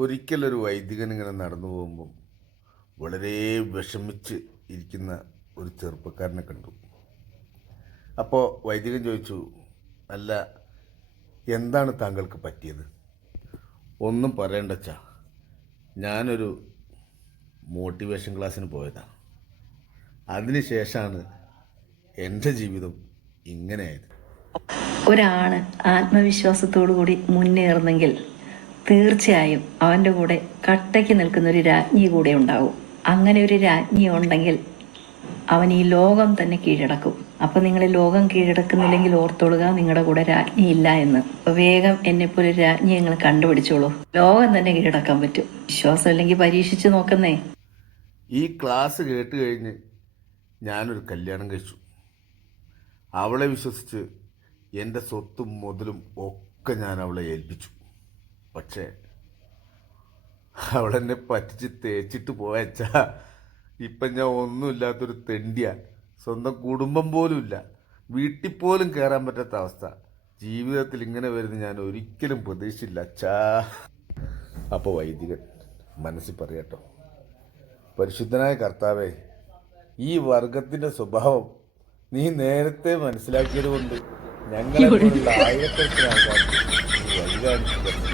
ഒരിക്കലൊരു വൈദികൻ ഇങ്ങനെ നടന്നു പോകുമ്പം വളരെ വിഷമിച്ച് ഇരിക്കുന്ന ഒരു ചെറുപ്പക്കാരനെ കണ്ടു. അപ്പോൾ വൈദികൻ ചോദിച്ചു, അല്ല, എന്താണ് താങ്കൾക്ക് പറ്റിയത്? ഒന്നും പറയണ്ടച്ചാ, ഞാനൊരു മോട്ടിവേഷൻ ക്ലാസ്സിന് പോയതാണ്. അതിനുശേഷമാണ് എൻ്റെ ജീവിതം ഇങ്ങനെയായത്. ഒരാണ് ആത്മവിശ്വാസത്തോടു കൂടി മുന്നേറുന്നെങ്കിൽ തീർച്ചയായും അവൻ്റെ കൂടെ കട്ടയ്ക്ക് നിൽക്കുന്ന ഒരു രാജ്ഞി കൂടെ ഉണ്ടാവും. അങ്ങനെ ഒരു രാജ്ഞി ഉണ്ടെങ്കിൽ അവൻ ഈ ലോകം തന്നെ കീഴടക്കും. അപ്പൊ നിങ്ങൾ ലോകം കീഴടക്കുന്നില്ലെങ്കിൽ ഓർത്തോളുക, നിങ്ങളുടെ കൂടെ രാജ്ഞി ഇല്ല എന്ന്. വേഗം എന്നെപ്പോലെ ഒരു രാജ്ഞി നിങ്ങൾ കണ്ടുപിടിച്ചോളൂ. ലോകം തന്നെ കീഴടക്കാൻ പറ്റും. വിശ്വാസം അല്ലെങ്കിൽ പരീക്ഷിച്ച് നോക്കുന്നേ. ഈ ക്ലാസ് കേട്ട് കഴിഞ്ഞ് ഞാനൊരു കല്യാണം കഴിച്ചു. അവളെ വിശ്വസിച്ച് എൻ്റെ സ്വത്തും മുതലും ഒക്കെ ഞാൻ അവളെ ഏൽപ്പിച്ചു. പക്ഷേ അവളെന്നെ പറ്റിച്ച് തേച്ചിട്ട് പോയച്ചാ, ഇപ്പം ഞാൻ ഒന്നുമില്ലാത്തൊരു തെണ്ടിയ. സ്വന്തം കുടുംബം പോലും ഇല്ല, വീട്ടിൽ പോലും കയറാൻ പറ്റാത്ത അവസ്ഥ. ജീവിതത്തിൽ ഇങ്ങനെ വരുന്ന ഞാൻ ഒരിക്കലും പ്രതീക്ഷിച്ചില്ല അച്ഛാ. അപ്പോൾ വൈദികൻ മനസ്സിൽ പറയട്ടോ, പരിശുദ്ധനായ കർത്താവേ, ഈ വർഗത്തിൻ്റെ സ്വഭാവം നീ നേരത്തെ മനസ്സിലാക്കിയത് കൊണ്ട് ഞങ്ങളെ പോലുള്ള ആയിരക്കണക്കിന് ആൾക്കാർക്ക് നീ വഴി കാണിച്ചു തന്നു.